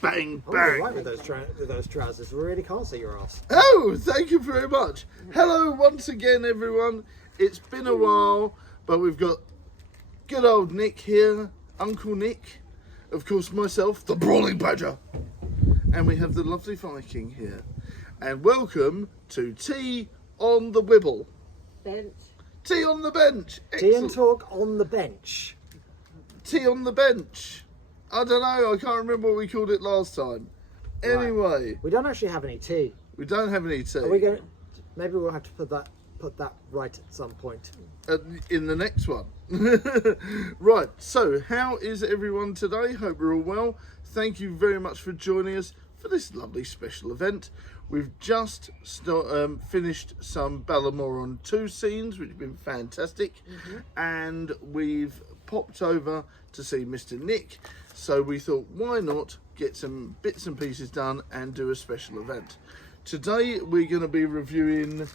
bang, I'm bang. alright with those trousers. We really can't see your ass. Oh, thank you very much. Hello once again, everyone. It's been a while, but we've got good old Nick here, Uncle Nick. Of course, myself, the Brawling Badger. And we have the lovely Viking here. And welcome to Tea on the Wibble. Bench. Tea on the bench. Tea and Excellent. talk on the bench. Tea on the bench. I don't know, I can't remember what we called it last time. Anyway, We don't actually have any tea. we don't have any tea. Are we going? Maybe we'll have to put that right at some point. In the next one. Right, so how is everyone today? Hope you're all well. Thank you very much for joining us for this lovely special event. We've just finished some Ballamoron 2 scenes, which have been fantastic, and we've popped over to see Mr. Nick, so we thought, why not get some bits and pieces done and do a special event. Today we're going to be reviewing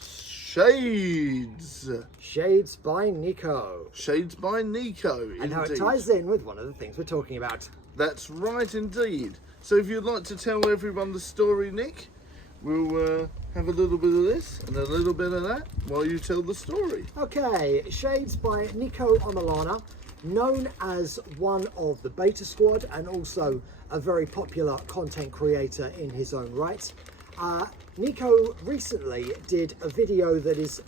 Shades. Shades by Nico. Shades by Nico. And how it indeed. ties in with one of the things we're talking about. That's right indeed. So if you'd like to tell everyone the story, Nick, we'll have a little bit of this and a little bit of that while you tell the story. Okay, Shades by Nico Omalana, known as one of the Beta Squad and also a very popular content creator in his own right. Nico recently did a video that is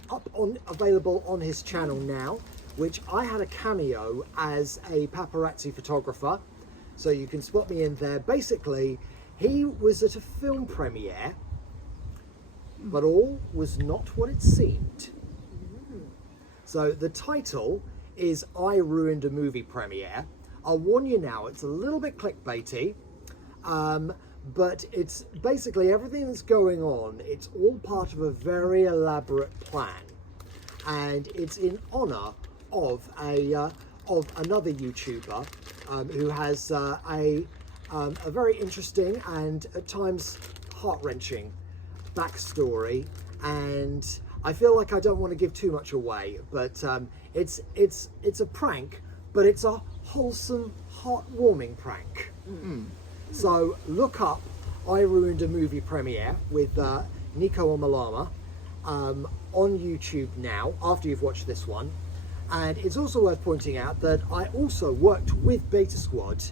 available on his channel now, which I had a cameo as a paparazzi photographer, so you can spot me in there. Basically, he was at a film premiere, but all was not what it seemed. So the title is I Ruined a Movie Premiere. I'll warn you now, it's a little bit clickbaity, but it's basically everything that's going on. It's all part of a very elaborate plan, and it's in honor of another YouTuber who has a very interesting and at times heart-wrenching backstory. And I feel like I don't want to give too much away, but it's a prank, but it's a wholesome, heartwarming prank. So look up I Ruined a Movie Premiere with Nico Omalama on YouTube now, after you've watched this one. And it's also worth pointing out that I also worked with Beta Squad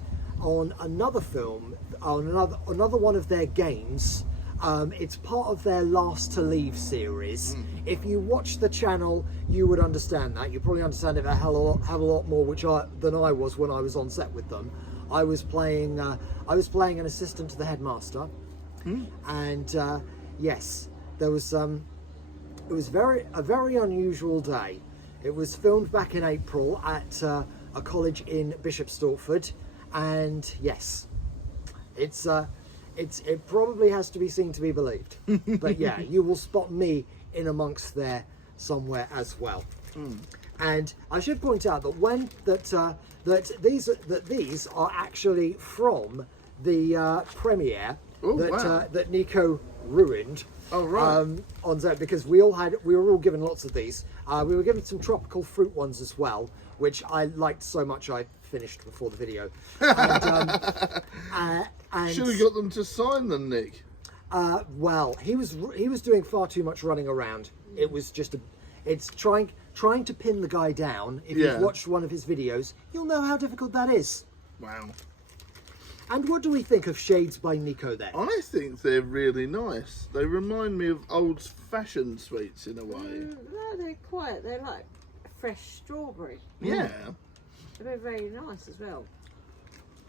on another film, on another one of their games. It's part of their Last to Leave series. If you watch the channel, you would understand that. You probably understand it a hell of a lot more than I was when I was on set with them. I was playing an assistant to the headmaster, and yes, there was it was a very unusual day. It was filmed back in April at a college in Bishop Stortford, and yes, it probably has to be seen to be believed. But yeah, you will spot me in amongst there somewhere as well. And I should point out that these are actually from the premiere that Nico ruined. Oh, right. On Zoom, because we were all given lots of these. We were given some tropical fruit ones as well, which I liked so much I finished before the video. And Should have got them to sign them, Nick. well, he was doing far too much running around. It was just it's trying to pin the guy down. If you've watched one of his videos, you'll know how difficult that is. Wow. And what do we think of Shades by Nico then? I think they're really nice. They remind me of old-fashioned sweets in a way. No, they're like fresh strawberry. Yeah. They're very nice as well.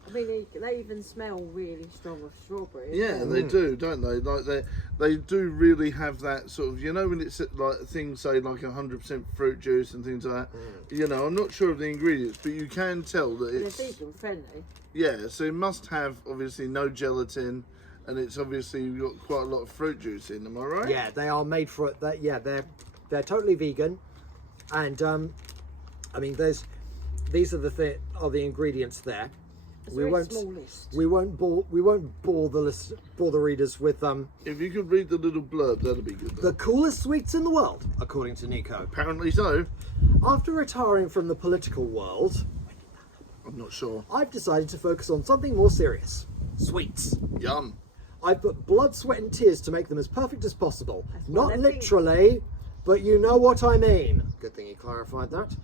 I mean, they even smell really strong of strawberry. Yeah, they do, don't they? Like they do really have that sort of, you know, when it's like things say like 100% fruit juice and things like that. You know, I'm not sure of the ingredients, but you can tell that it's. They're vegan friendly. Yeah, so it must have obviously no gelatin, and it's obviously got quite a lot of fruit juice in them. Am I right? Yeah, they are made for it. Yeah, they're totally vegan, and I mean, these are the ingredients there. We won't bore the readers with If you could read the little blurb, that'd be good. the coolest sweets in the world, according to Nico. Apparently so. After retiring from the political world, I'm not sure. I've decided to focus on something more serious. Sweets. Yum. I've put blood, sweat and tears to make them as perfect as possible. That's what Not they think. literally, but you know what I mean. Good thing you clarified that.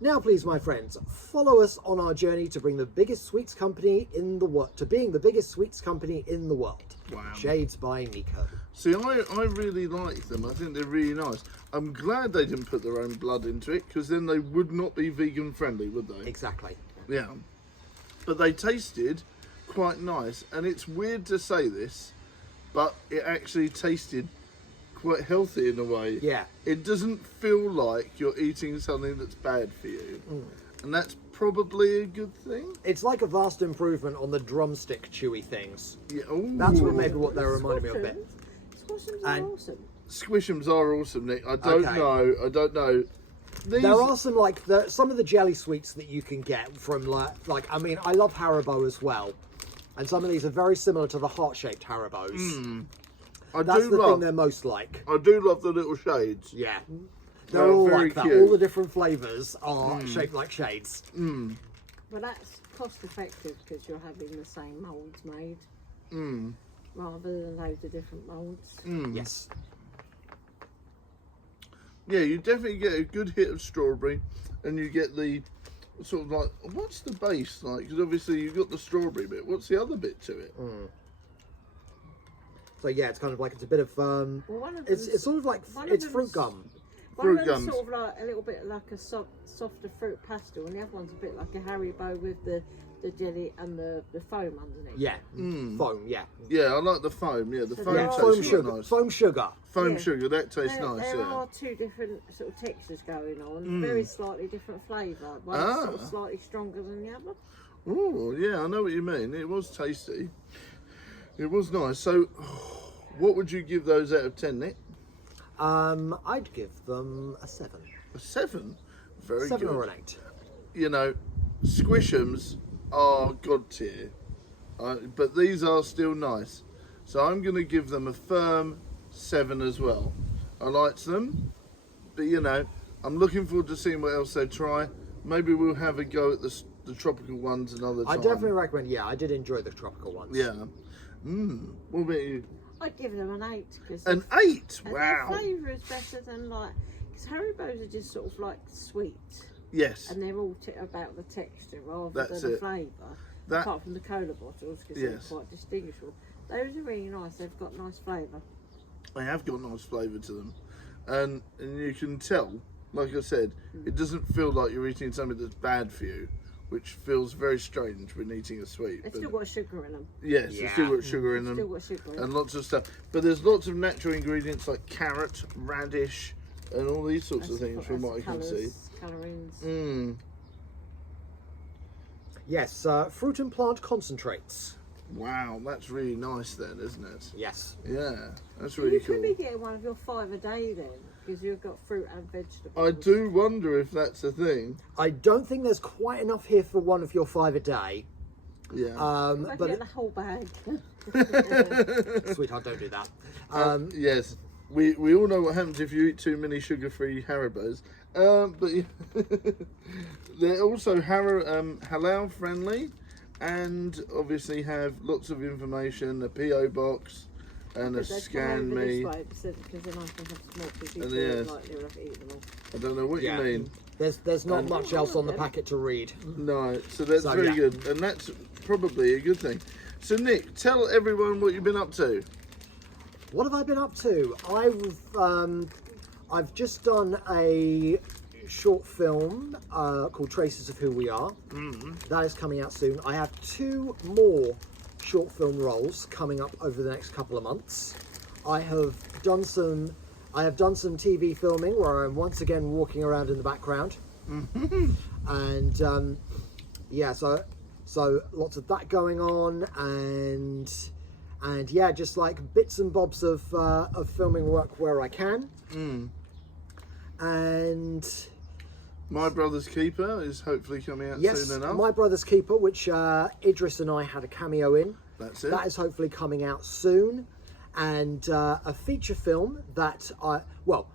Now please, my friends, follow us on our journey to bring the biggest sweets company in the world, to being the biggest sweets company in the world. Wow. Shades by Nico. See, I really like them. I think they're really nice. I'm glad they didn't put their own blood into it, because then they would not be vegan friendly, would they? Exactly. Yeah. But they tasted quite nice, and it's weird to say this, but it actually tasted quite healthy in a way. Yeah. It doesn't feel like you're eating something that's bad for you. And that's probably a good thing. It's like a vast improvement on the drumstick chewy things. Yeah. Ooh. That's maybe what they reminded me of a bit. Squishums And- are awesome. Squishums are awesome, Nick. I don't Okay. know. These... There are some some of the jelly sweets that you can get from like I mean I love Haribo as well, and some of these are very similar to the heart-shaped Haribos. That's the thing they're most like. I do love the little shades. Yeah, They're they're all very like that. cute. All the different flavors are shaped like shades. But that's cost effective because you're having the same moulds made rather than loads of different moulds. Yes. Yeah, you definitely get a good hit of strawberry, and you get the sort of like, what's the base like? Because obviously you've got the strawberry bit. What's the other bit to it? So yeah, it's kind of like it's a bit of Well, one of it's them's- sort of like one of it's them's- fruit gum. One Fruit of them's gums. sort of like a little bit like a softer fruit pastel, and the other one's a bit like a Haribo with the jelly and the foam underneath. Yeah, foam. Yeah, Yeah, I like the foam. Yeah, the So foam they're yeah. tastes Foam quite sugar. nice. Foam sugar. Foam Yeah. sugar, that tastes There, nice. there Yeah. are two different sort of textures going on, very slightly different flavour. One's sort of slightly stronger than the other. Oh, yeah, I know what you mean. It was tasty. It was nice. So, what would you give those out of 10, Nick? I'd give them a 7. A 7. Very 7 good. or an 8. You know, Squishums are god tier, but these are still nice. So I'm going to give them a firm 7 as well. I liked them, but you know, I'm looking forward to seeing what else they try. Maybe we'll have a go at the tropical ones another time. I definitely recommend. Yeah, I did enjoy the tropical ones. Yeah. What about you? I'd give them an 8 because An 8. and Wow. their flavour is better than like because Haribos are just sort of like sweet, Yes. and they're all about the texture rather That's than the it. flavour. That- Apart from the cola bottles because Yes. they're quite distinguishable. Those are really nice. They've got nice flavour. They have got nice flavour to them, and you can tell. Like I said, it doesn't feel like you're eating something that's bad for you, which feels very strange when eating a sweet. They've but still got sugar in them. yes, it's still got sugar in them. Still got sugar in them. And lots of stuff. But there's lots of natural ingredients like carrot, radish, and all these sorts of things from what I can see. Colourings. Yes, fruit and plant concentrates. Wow, that's really nice then, isn't it? Yes. Yeah, that's You really could cool. be getting one of your 5 a day then, because you've got fruit and vegetables. I do wonder if that's a thing. I don't think there's quite enough here for one of your 5 a day. Yeah. But But get the whole bag. sweetheart, don't do that. Yes, we all know what happens if you eat too many sugar-free Haribos. But they're also halal friendly, and obviously have lots of information, a PO box, and a scan me. Because then I can have some more because And you yes. feel like you'll have to eat them all. I don't know what Yeah. you mean. There's not much else on the packet to read. No, so that's So, very yeah. good, and that's probably a good thing. So Nick, tell everyone what you've been up to. What have I been up to? I've just done a short film called Traces of Who We Are. That is coming out soon. I have 2 more short film roles coming up over the next couple of months. I have done some TV filming where I'm once again walking around in the background. And yeah, so lots of that going on, and yeah, just like bits and bobs of filming work where I can. And My Brother's Keeper is hopefully coming out yes, soon enough. My Brother's Keeper, which Idris and I had a cameo in. That's it. That is hopefully coming out soon. And a feature film that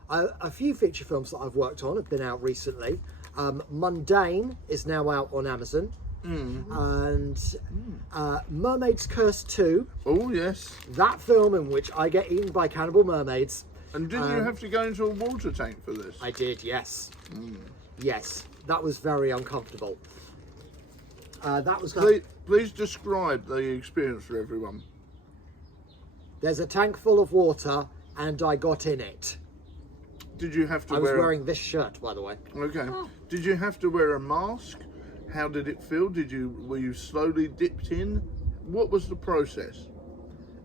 a few feature films that I've worked on have been out recently. Mundane is now out on Amazon. and Mermaid's Curse 2, Oh yes. that film in which I get eaten by cannibal mermaids. And didn't you have to go into a water tank for this? I did, yes. Yes, that was very uncomfortable. That was Please describe the experience for everyone. There's a tank full of water, and I got in it. Did you have to I was wear? wearing this shirt, by the way. Okay. Did you have to wear a mask? How did it feel? Were you slowly dipped in? What was the process?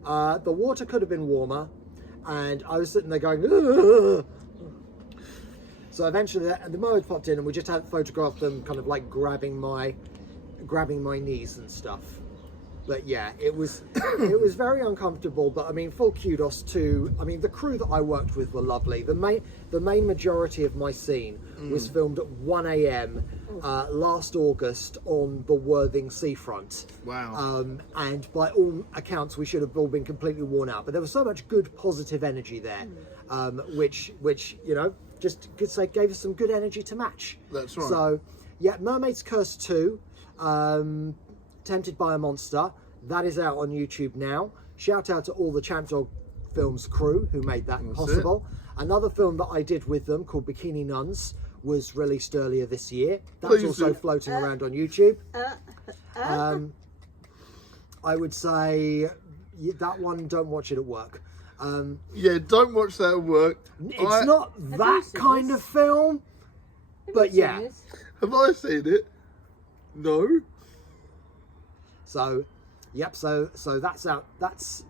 The water could have been warmer, and I was sitting there going, "Ugh." So eventually the mermaid popped in, and we just had photographed them kind of like grabbing my knees and stuff. But yeah, it was very uncomfortable. But I mean, full kudos to the crew that I worked with were lovely. The main majority of my scene was filmed at 1 a.m. Last August on the Worthing seafront. Wow. And by all accounts, we should have all been completely worn out. But there was so much good, positive energy there, which just could say gave us some good energy to match. That's right. So yeah, Mermaid's Curse 2. Tempted by a Monster, that is out on YouTube now. Shout out to all the Champ Dog Films crew who made that possible. Another film that I did with them called Bikini Nuns was released earlier this year. That's also floating around on YouTube. I would say that one, don't watch it at work. Yeah, don't watch that at work. It's not that kind of film, but yeah. Have I seen it? No. So, yep. So that's out. That's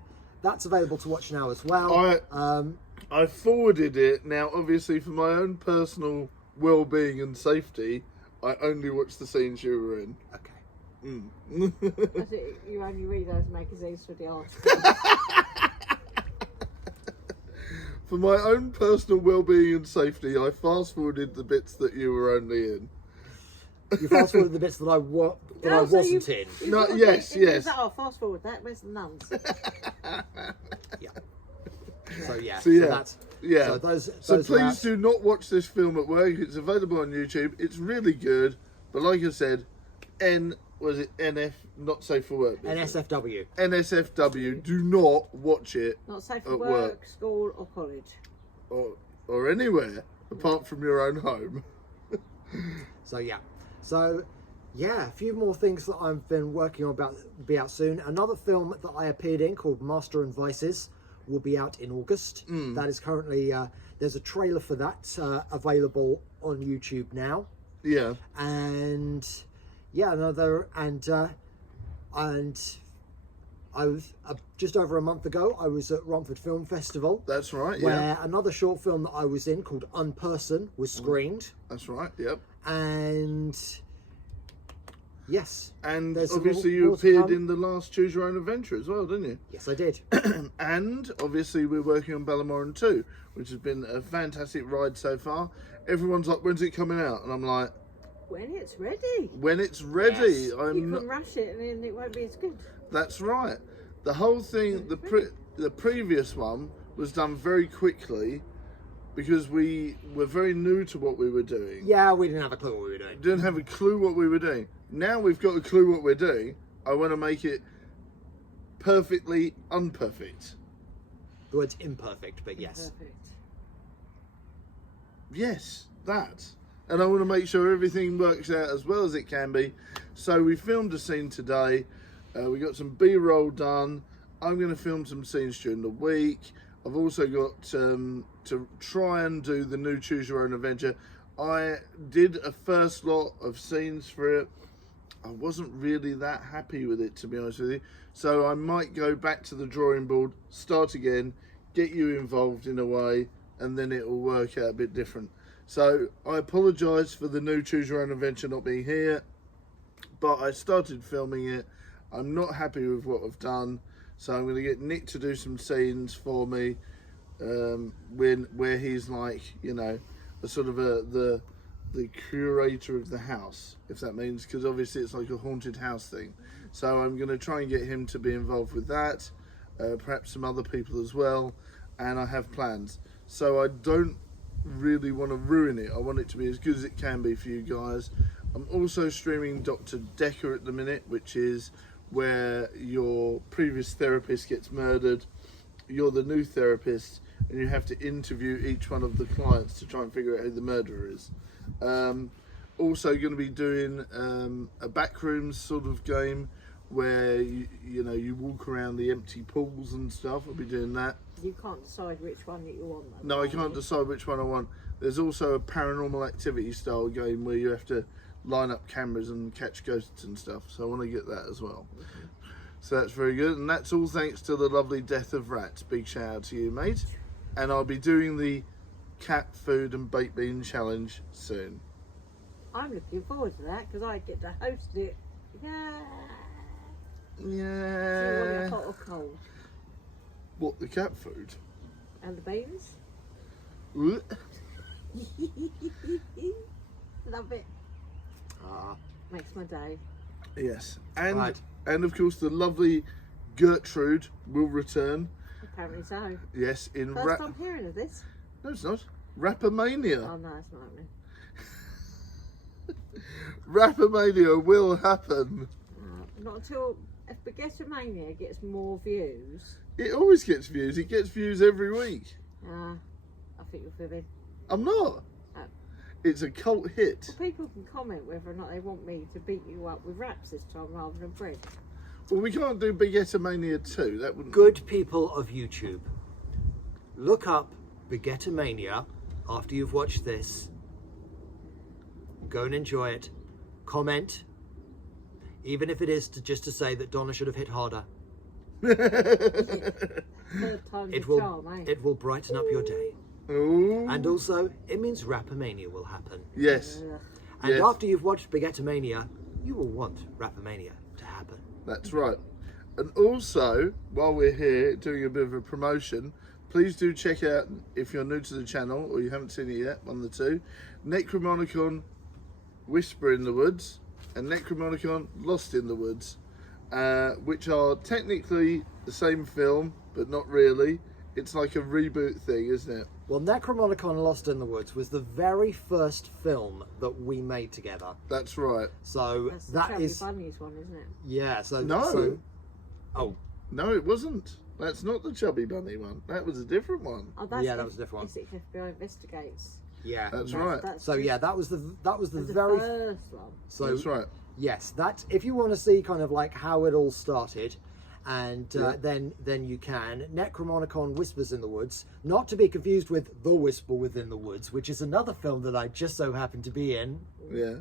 available to watch now as well. I forwarded it. Now, obviously, for my own personal well-being and safety, I only watched the scenes you were in. Okay. You only read those magazines for the article. For my own personal well-being and safety, I fast-forwarded the bits that you were only in. You fast forward the bits that I wasn't in. No, yes. Oh, fast forward that. Where's the nuns? Yeah. So yeah. So, yeah. So that's Yeah. So please do not watch this film at work. It's available on YouTube. It's really good. But like I said, NF, not safe for work. NSFW. NSFW. Do not watch it. Not safe for at work, school, or college. Or anywhere apart from your own home. So yeah, a few more things that I've been working on be out soon. Another film that I appeared in called Master and Vices will be out in August. That is currently there's a trailer for that available on YouTube now. Yeah. And yeah, and I was just over a month ago. I was at Romford Film Festival. That's right. Where another short film that I was in called Unperson was screened. That's right. Yep. And yes, and there's obviously you appeared in the last Choose Your Own Adventure as well, didn't you? Yes, I did. And obviously we're working on Ballamoran 2, which has been a fantastic ride so far. Everyone's like, when's it coming out? And I'm like, when it's ready. When it's ready. Yes. You can rush it and then it won't be as good. That's right. The whole thing, the previous one was done very quickly because we were very new to what we were doing. Yeah, we didn't have a clue what we were doing. Didn't have a clue what we were doing. Now we've got a clue what we're doing. I want to make it perfectly unperfect. The word's imperfect, but yes. Perfect. Yes, that. And I want to make sure everything works out as well as it can be. So we filmed a scene today. We got some B-roll done. I'm going to film some scenes during the week. I've also got to try and do the new Choose Your Own Adventure. I did a first lot of scenes for it. I wasn't really that happy with it, to be honest with you. So I might go back to the drawing board, start again, get you involved in a way, and then it will work out a bit different. So I apologise for the new Choose Your Own Adventure not being here, but I started filming it. I'm not happy with what I've done, so I'm going to get Nick to do some scenes for me, where he's like, you know, a sort of the curator of the house, if that means, because obviously it's like a haunted house thing. So I'm going to try and get him to be involved with that, perhaps some other people as well, and I have plans. So I don't really want to ruin it. I want it to be as good as it can be for you guys. I'm also streaming Dr. Decker at the minute, which is where your previous therapist gets murdered, you're the new therapist, and you have to interview each one of the clients to try and figure out who the murderer is. Also going to be doing a backrooms sort of game where you walk around the empty pools and stuff. I'll be doing that. You can't decide which one that you want. Though, No, I can't decide which one I want. There's also a paranormal activity style game where you have to line up cameras and catch ghosts and stuff. So I want to get that as well. So that's very good. And that's all thanks to the lovely Death of Rats. Big shout out to you, mate. And I'll be doing the cat food and baked bean challenge soon. I'm looking forward to that because I get to host it. Yeah. So you want it hot or cold? What, the cat food? And the beans? Ooh. Love it. Makes my day. Yes. And Right. and of course the lovely Gertrude will return. Apparently so. Yes, in First time hearing of this. No, it's not. Rappermania. Oh no, it's not happening. Rappermania will happen. Not until if Spaghetti-mania gets more views. It always gets views. It gets views every week. I think you're fibbing. I'm not. Oh. It's a cult hit. Well, people can comment whether or not they want me to beat you up with wraps this time rather than bread. Well, we can't do Spaghetti-mania 2. That wouldn't. Good people of YouTube, look up Spaghetti-mania after you've watched this. Go and enjoy it. Comment, even if it is just to say that Donna should have hit harder. Third time's It a will. charm, eh? It will brighten up your day. Ooh. And also, it means Rappermania will happen. Yes, Ugh. And Yes. after you've watched Spaghetti-mania, you will want Rappermania to happen. that's right. And also, while we're here doing a bit of a promotion, please do check out, if you're new to the channel or you haven't seen it yet, one of the two, Necromonicon Whisper in the Woods and Necromonicon Lost in the Woods, which are technically the same film, but not really. It's like a reboot thing, isn't it? Well, Necromonicon Lost in the Woods was the very first film that we made together. That's right. So That's the that Chubby is, Bunnies one, isn't it? yeah. So No. so- oh, No, it wasn't. That's not the Chubby Bunny one. That was a different one. Oh, that's Yeah, that was a different one. Essex FBI Investigates. yeah. That's right. So yeah, that was the that's very first one. so That's right. yes. That if you want to see kind of like how it all started, and Yeah. then you can Necromonicon Whispers in the Woods, not to be confused with The Whisper Within the Woods, which is another film that I just so happened to be in. Yeah.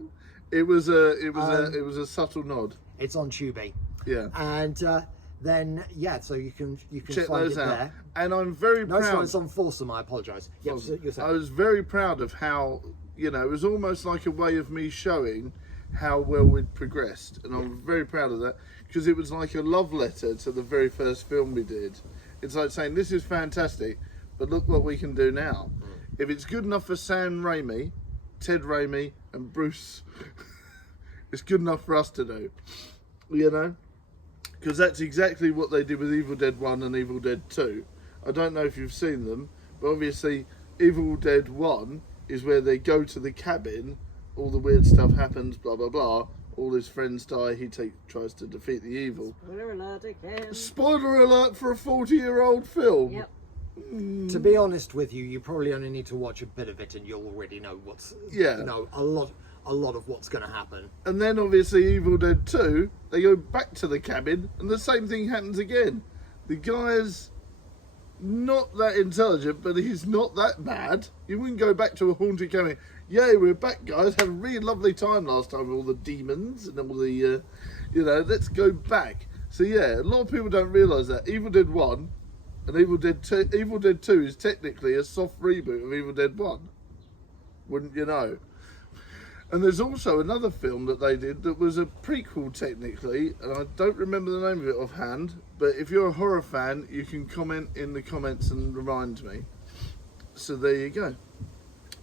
It was a subtle nod. It's on Tubi, Yeah. and then yeah, so you can Check find those it out. there. And I'm very No, proud. sorry, it's on Foursome. I apologise. Yeah, so you're I saying. was very proud of how, it was almost like a way of me showing how well we'd progressed. And I'm very proud of that because it was like a love letter to the very first film we did. It's like saying, this is fantastic, but look what we can do now. If it's good enough for Sam Raimi, Ted Raimi, and Bruce, it's good enough for us to do. Because that's exactly what they did with Evil Dead 1 and Evil Dead 2. I don't know if you've seen them, but obviously Evil Dead 1 is where they go to the cabin, all the weird stuff happens, blah blah blah, all his friends die, he tries to defeat the evil. Spoiler alert again. Spoiler alert for a 40-year-old film! Yep. To be honest with you, you probably only need to watch a bit of it, and you'll already know what's Yeah. a lot of what's going to happen. And then obviously Evil Dead 2, they go back to the cabin and the same thing happens again. The guy's not that intelligent, but he's not that bad. You wouldn't go back to a haunted cabin. Yay, we're back, guys. Had a really lovely time last time with all the demons and all the, let's go back. So yeah, a lot of people don't realise that. Evil Dead 1 and Evil Dead 2, Evil Dead 2 is technically a soft reboot of Evil Dead 1. Wouldn't you know? And there's also another film that they did that was a prequel technically, and I don't remember the name of it offhand, but if you're a horror fan, you can comment in the comments and remind me. So there you go.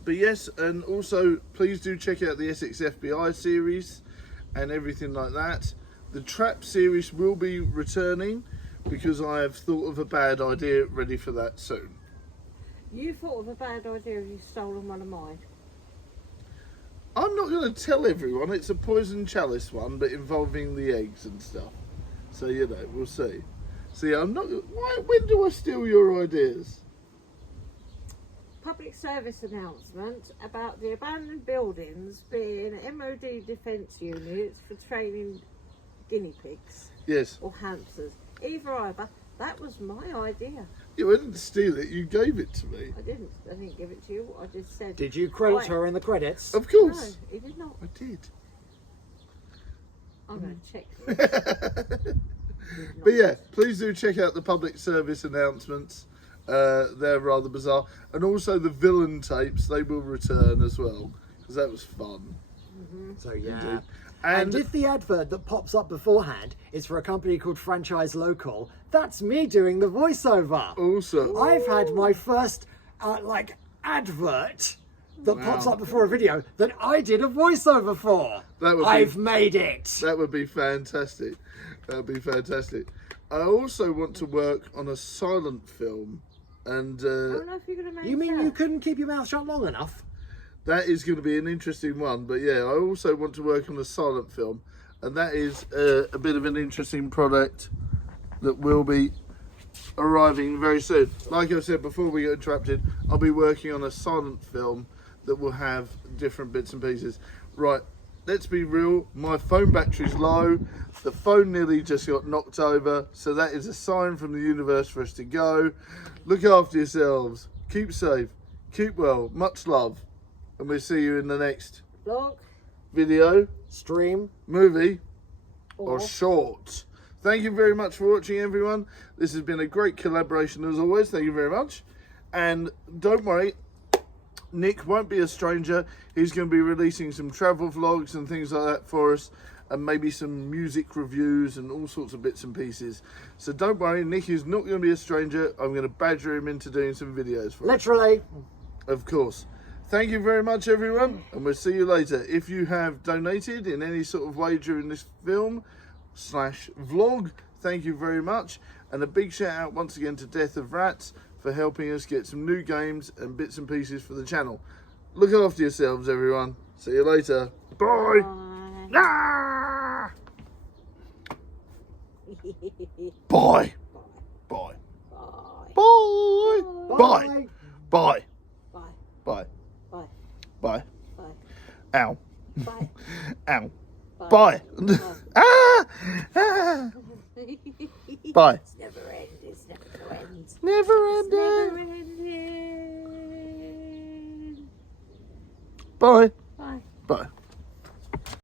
But yes, and also please do check out the Essex FBI series and everything like that. The Trap series will be returning because I have thought of a bad idea ready for that soon. You thought of a bad idea if you've stolen one of mine. I'm not going to tell everyone. It's a poison chalice one, but involving the eggs and stuff. So, you know, we'll see. See, I'm not... when do I steal your ideas? Public service announcement about the abandoned buildings being MOD defence units for training guinea pigs. Yes. Or hamsters. Either. That was my idea. You didn't steal it. You gave it to me. I didn't give it to you. I just said. Did you credit Right. her in the credits? Of course. No, he did not. I did. I'm going to check this. But yeah, please do check out the public service announcements. They're rather bizarre. And also the villain tapes, they will return as well. Because that was fun. So yeah. Indeed. And if the advert that pops up beforehand is for a company called Franchise Local, that's me doing the voiceover. Also, I've had my first advert that pops up before a video that I did a voiceover for. I've made it. That would be fantastic. That would be fantastic. I also want to work on a silent film, and I don't know if you're going to make You mean that. you couldn't keep your mouth shut long enough? that is going to be an interesting one. But yeah, I also want to work on a silent film, and that is a bit of an interesting product that will be arriving very soon. Like I said before we get interrupted, I'll be working on a silent film that will have different bits and pieces. Right, let's be real, my phone battery's low, the phone nearly just got knocked over, so that is a sign from the universe for us to go. Look after yourselves, keep safe, keep well, much love, and we'll see you in the next Vlog video, Stream. movie, or or short. Thank you very much for watching, everyone. This has been a great collaboration as always. Thank you very much. And don't worry, Nick won't be a stranger. He's going to be releasing some travel vlogs and things like that for us, and maybe some music reviews and all sorts of bits and pieces. So don't worry, Nick is not going to be a stranger. I'm going to badger him into doing some videos for us. Literally. Of course. Thank you very much, everyone, and we'll see you later. If you have donated in any sort of way during this film/vlog, thank you very much. And a big shout out once again to Death of Rats for helping us get some new games and bits and pieces for the channel. Look after yourselves, everyone. See you later. Bye. Ah! Bye. Bye. Bye. Bye. Bye. Bye. Bye. Bye. Bye. Bye. Ow. Bye. Ow. Bye. Bye. Ah! Ah! Bye. It's never end. It's never to end. Never It's never ending. ending. Bye. Bye. Bye.